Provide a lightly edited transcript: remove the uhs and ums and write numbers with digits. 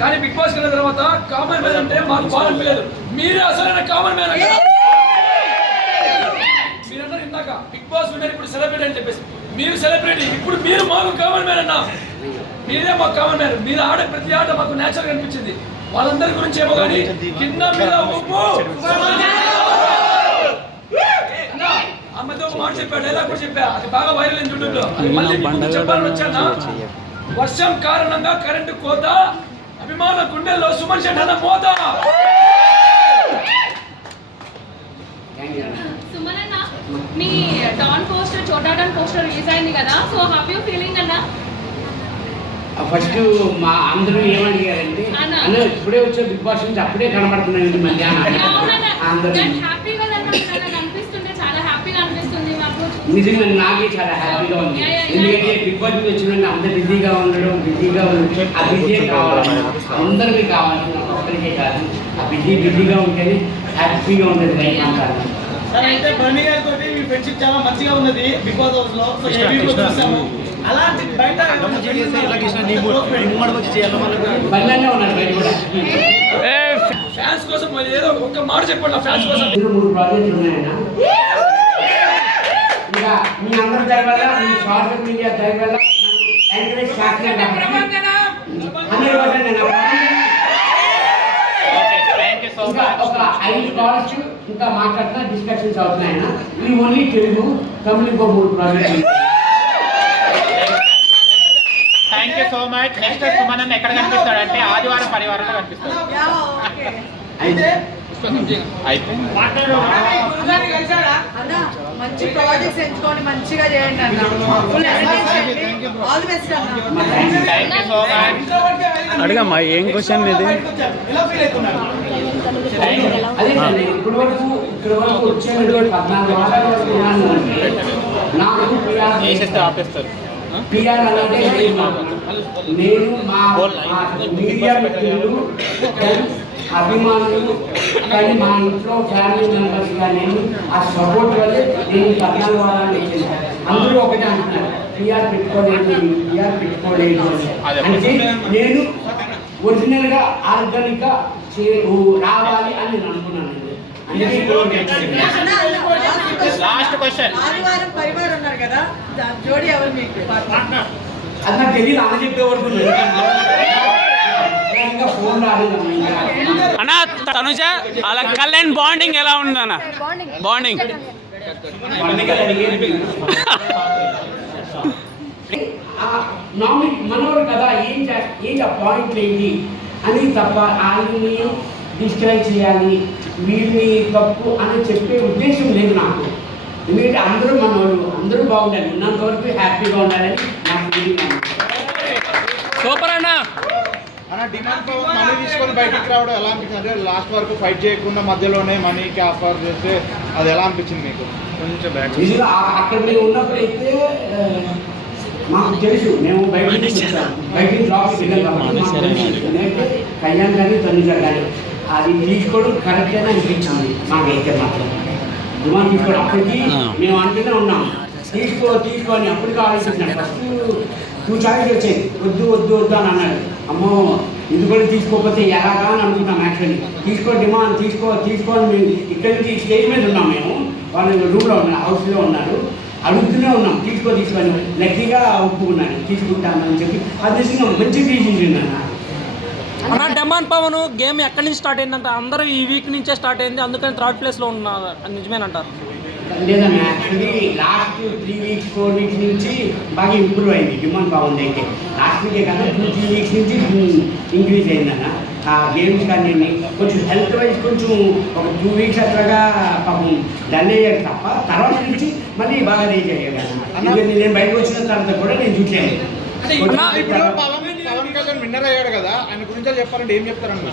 కానీ big boss వెళ్ళిన తర్వాత కామన్ మ్యాన్ అంటే మాకు బాగా అనిపించలేదు. మీరే అసలైన కామన్ మ్యాన్. మీరన్నారు ఇందాక బిగ్ బాస్ విన్నర్ ఇప్పుడు సెలబ్రిటీ అని చెప్పేసి. మీరు సెలబ్రిటీ, ఇప్పుడు మీరు మాకు కామన్ మ్యాన్ అన్నా. మీరే మాకు కామన్ మ్యాన్. మీరు ఆడే ప్రతి ఆట మాకు నేచురల్ అనిపించింది. వాళ్ళందరి గురించి ఏమో కానీ కింద మీద ఉప్పు ఆ మధ్య ఒక మాట చెప్పా, డైలాగ్ కూడా చెప్పా, అది బాగా వైరల్ అయింది యూట్యూబ్ లో. మళ్ళీ చెప్పాలని వచ్చానా, వర్షం కారణంగా కరెంటు కోత, అభిమాన గుండెల్లో సుమన్ శెట్టి అన్న మోత. సుమన్ అన్న, మీ డాన్ పోస్టర్, చోటా డాన్ పోస్టర్ రిలీజ్ అయింది కదా, సో హౌ యు ఫీలింగ్ అన్న? ఫస్ట్ మా అందరూ ఏమడిగారంటే అన్న ఇప్పుడే వచ్చే బిగ్ బాస్ నుంచి అప్పుడే కనబడుతున్నాయి మధ్యాహ్నం. నిజంగా నాకే చాలా హ్యాపీగా ఉంది. ఎందుకంటే బిగ్ బాస్ నుంచి వచ్చిన అంత బిజీగా ఉండడం, బిజీగా ఉండడం, ఆ బిజీ కావాలి, అందరికీ కావాలి, నాకు ఒక్కరికే కాదు. ఆ బిజీగా ఉంటేనే హ్యాపీగా ఉండేది లైఫ్ అంటారు. అయితే బన్నీ గారితో మీ ఫ్రెండ్షిప్ చాలా మంచిగా ఉన్నది బిగ్ బాస్ హౌస్ లో. సో ఏబీలో చూసాము. అలాంటి బయట బన్ననే ఉన్నారు బయట కూడా. ఫ్యాన్స్ కోసం ఏదో ఒక్క మాట చెప్పండి. ఫ్యాన్స్ కోసం 3 ప్రాజెక్టులు ఉన్నాయన్న. ఇంకా మీ అందరి దయ వల్ల, మీ సోషల్ మీడియా దయ వల్ల ఎంకరేజ్ చేస్తున్నారు. ఒక 5 కాల్స్ ఇంకా మాట్లాడుతున్నా, డిస్కషన్స్ అవుతున్నాయన్న. ఈ ఓన్లీ తెలుగు, తమిళ 3 ప్రాజెక్టులు. Thank you so much. Next Suman అన్న ఎక్కడ కనిపిస్తాడంటే ఆదివారం పరివారంలో కనిపిస్తాడు. మంచి ప్రాజెక్ట్స్ ఎంచుకొని మంచిగా చేయండి అన్న. ఆల్ ది బెస్ట్ అన్న. Thank you so much. అడగమ్మా ఏం క్వశ్చన్ ఇది? అదే ఇప్పుడు వరకు వచ్చే 14 వారాల వరకు నాకు వేసేస్తే ఆపేస్తారు. పిఆర్ అలాగే నేను మా మీడియా మిత్రులు, అభిమానులు, కానీ మా ఇంట్లో ఫ్యామిలీ మెంబర్స్ గా నేను ఆ సపోర్ట్ వల్లే నేను 14 వారాలు ఇచ్చింది. అందరూ ఒకటే అంటున్నారు, పిఆర్ పెట్టుకోలేదు, పిఆర్ పెట్టుకోలేదు అంటే నేను ఒరిజినల్ గా ఆర్గానిక్ గా రావాలి అని నేను అనుకున్నాను. లాస్ట్ క్వశ్చన్, ఆదివారం పరివారం ఉన్నారు కదా, జోడి ఎవరు మీకు? అది నాకు తెలియదు, అన్న చెప్పేవాడు. ఫోన్ రాలేదు అన్న. తనుజ అలా కళ్యాణ్ బాండింగ్ ఎలా ఉంది అన్న? బాండింగ్ మనోడు కదా, ఏంటి ఆ పాయింట్లు ఏంటి అని తప్ప ఆయన్ని డిస్క్రైబ్ చేయాలి, వీళ్ళని తప్పు అని చెప్పే ఉద్దేశం లేదు నాకు. ఎందుకంటే అందరూ మనోళ్ళు, అందరూ బాగుండాలి, ఉన్నంత వరకు హ్యాపీగా ఉండాలని నాకు ఫీలింగ్. సూపర్ అన్న. మన డిమాండ్ మనీ తీసుకొని బయటికి రావడం ఎలా అనిపించింది? అంటే లాస్ట్ వరకు ఫైట్ చేయకుండా మధ్యలోనే మనీకి ఆఫర్ చేస్తే అది ఎలా అనిపించింది మీకు? కొంచెం అక్కడ మేము ఉన్నప్పుడైతే మాకు తెలుసు, మేము బయట జాబ్కి వెళ్ళాం కాబట్టి కళ్యాణ్ కానీ తనుజ కానీ అది తీసుకోవడం కరెక్ట్ అని అనిపించింది మాకైతే. మాత్రం డిమాండ్ తీసుకోవడం అప్పటికి మేము అంటూనే ఉన్నాం, తీసుకో అని అప్పటికి ఆలోచించాను. ఫస్ట్ 2 చాయిస్ వచ్చాయి, వద్దు అని అన్నాడు. అమ్మో ఇది కూడా తీసుకోకపోతే ఎలాగా అని అనుకుంటాం. యాక్చువల్లీ డిమాండ్ తీసుకో అని మేము ఇక్కడి నుంచి స్టేజ్ మీద ఉన్నాం. మేము వాళ్ళు రూమ్లో ఉన్నారు, హౌస్లో ఉన్నారు, అడుగుతూనే ఉన్నాం తీసుకొని. లక్కీగా ఒప్పుకున్నాను, తీసుకుంటానని చెప్పి. అది మంచి డిసిషన్ అన్న. అన్న డెమాన్ పవన్ గేమ్ ఎక్కడి నుంచి స్టార్ట్ అయిందంట? అందరూ ఈ వీక్ నుంచే స్టార్ట్ అయింది, అందుకని 3rd ప్లేస్లో ఉన్నారు, నిజమేనంటారు? లేదన్న, యాక్చువల్లీ లాస్ట్ 3 వీక్స్ 4 వీక్స్ నుంచి బాగా ఇంప్రూవ్ అయింది డిమాండ్ బాగుంది. అయితే లాస్ట్ వీకే కదా 2-3 వీక్స్ నుంచి ఇంక్రీజ్ అయిందన్న. ఆ గేమ్స్ కానీ కొంచెం హెల్త్ వైజ్ కొంచెం ఒక 2 వీక్స్ అట్లాగా పాపం డల్ అయ్యాడు తప్ప, తర్వాత నుంచి మళ్ళీ బాగా రీచ్ అయ్యాడు అన్న. నేను బయటకు వచ్చిన తర్వాత కూడా నేను చూసాను. పవన్ కళ్యాణ్ విన్నర్ అయ్యాడు కదా, ఆయన గురించి చెప్పాలంటే ఏం చెప్తారన్న?